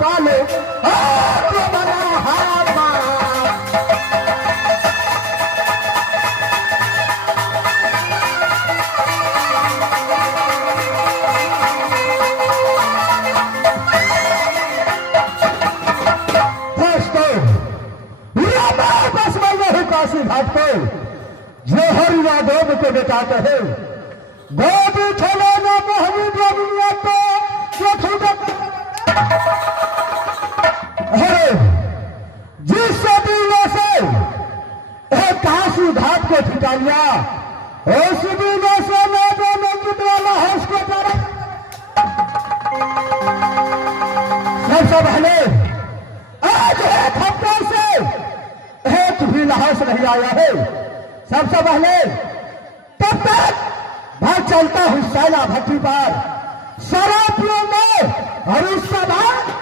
पाले तो बना हामा काशी घाट को जो हरि यादव के बेटा कहे गोदी छोड़ो ना महबूब दुनिया को जो छूटे जिस दिनों से काशी घाट को ठिका लिया उस दिनों से मैं दोनों वाला है उसको सबसे पहले आज एक हफ्ते से एक भी लाहौस नहीं आया है। सबसे पहले तब तक मैं चलता हूँ सैला भट्टी पर शराबियों में और उसके बाद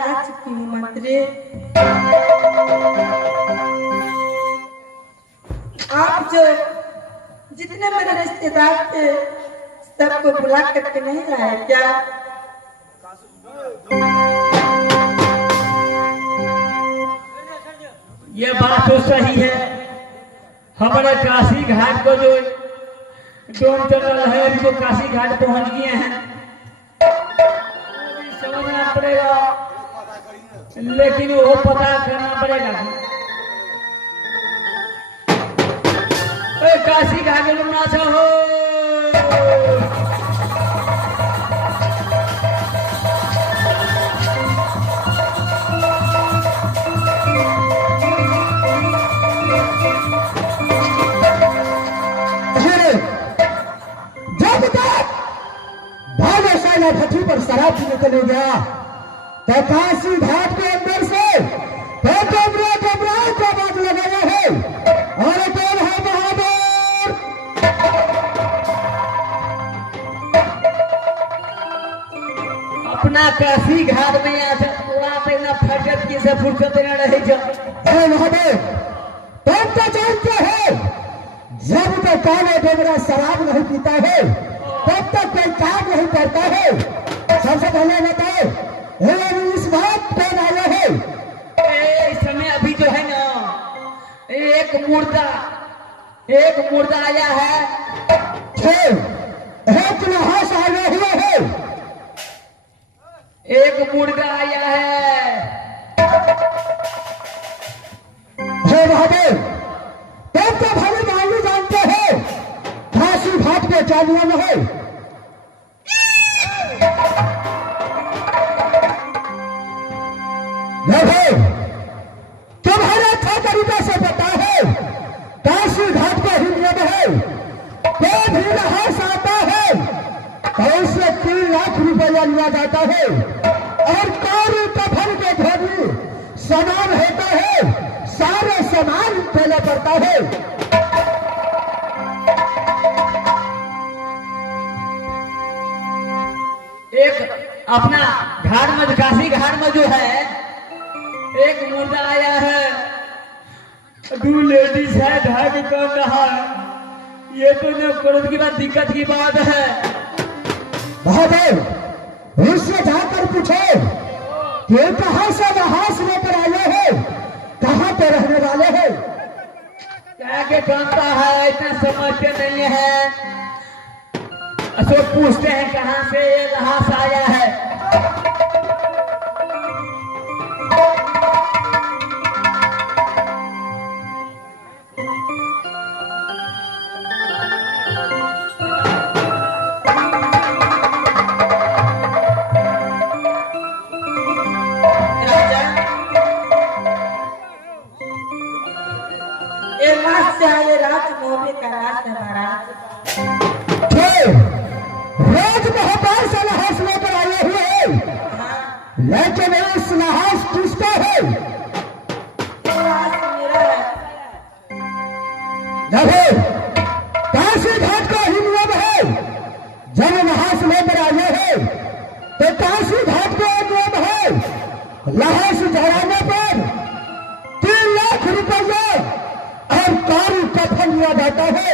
आ चुकी हूँ मंत्री। आप जो जितने मेरे रिश्तेदार थे सबको बुला करके नहीं लाए क्या? ये बात तो सही है। हमारे काशी घाट को जो डोम चल रहा है अभी तो काशी घाट पहुंच गए हैं, समझना पड़ेगा, लेकिन वो पता करना पड़ेगा। काशी घाट घूमना चाहो भट्टी पर शराब पीने चले गया तो काशी घाट के अंदर से आवाज लगाया है, और कौन है बहादुर? अपना काशी घाट में आकर पूरा पहला फटक की से फुर्सत न रही बहादुर तुम तो जानते हो जब तक काले डोबरा शराब नहीं पीता है तब तक कोई काम नहीं करता है। सबसे पहले बताओ इस बात कौन आया है? इस समय अभी जो है ना एक मुर्दा आया है, एक नहास आया हुआ है, एक मुर्गा आया है। बहादुर तब तो भले मालूम जानते हो काशी घाट के क्या नियम है। तुम्हारा अच्छा तरीके से पता है काशी घाट का ही नियम है, कोई भी नहास आता है तो उससे 3 लाख रुपया लिया जाता है, और कारी कफन के धोनी सामान होता है, सारे सामान पहले पड़ता है। एक अपना घाट में काशी घाट में जो है एक मुर्दा आया है, 2 लेडीज है, ढाई कम रहा है। ये तो न करोड़ की बात दिक्कत की बात है। बहादुर उससे जाकर पूछो कि कहां से नहास लेकर आए हो, कहां पे रहने वाले हो? क्या के जानता है, इतना समझते नहीं है। अशोक पूछते हैं कहां से ये नहास आया है। लेकिन इस नहास किसका है? काशी घाट का ही नियम है, जब नहास लेकर आए हैं तो काशी घाट का नियम है, नहास चढ़ाने पर 3 लाख रुपया और कारी कफन लिया जाता है,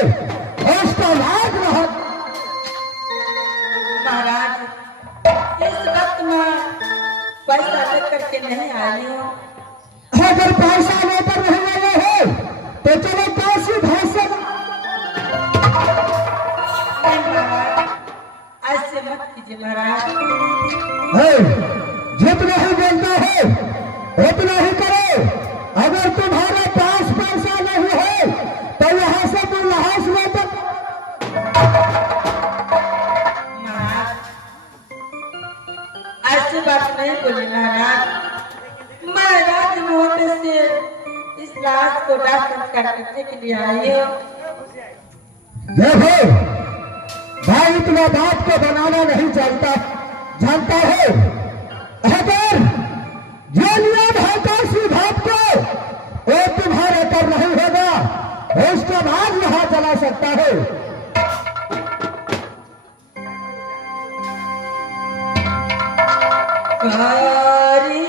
और उसका लाभ महाराज इस वक्त में पैसा लेकर के नहीं आई हूँ। अगर पैसा लेकर नहीं आए हो तो चलो काशी घाट से। ऐसे मत कीजिए महाराज। जितना ही बोलता है उतना ही करो। अगर तुम्हारे पास पैसा नहीं है तो यहाँ से तुम नहास लेकर। ऐसी बात नहीं बोली महाराज, मैं राजमोहन से इस लाश को दाह करने के लिए आई हूँ। देखो भाई इतना बात को बनाना नहीं जानता है। अगर जो नियम है काशी घाट को वो तुम्हारे पर नहीं होगा, उसके बाद यहाँ चला सकता है। कारी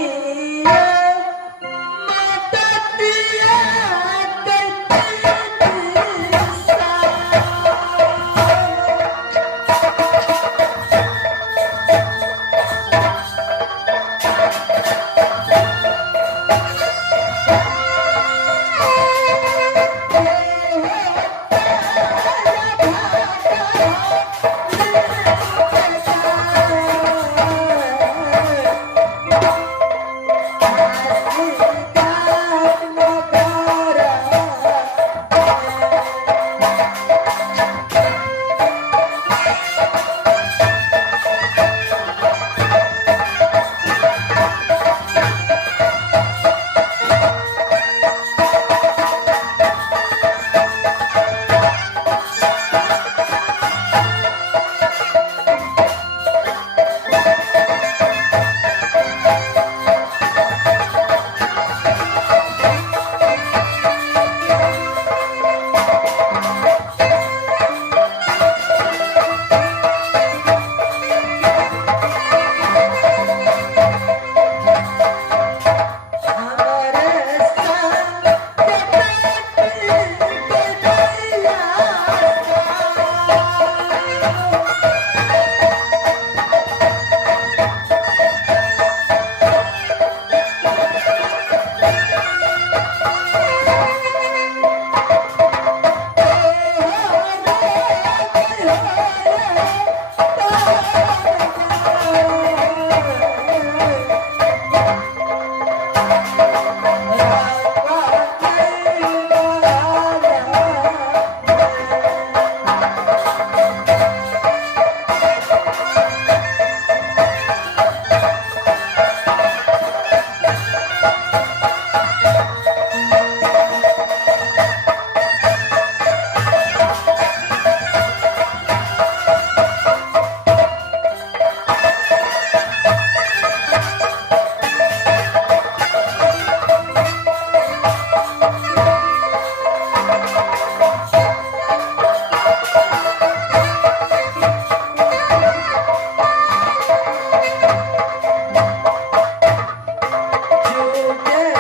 जो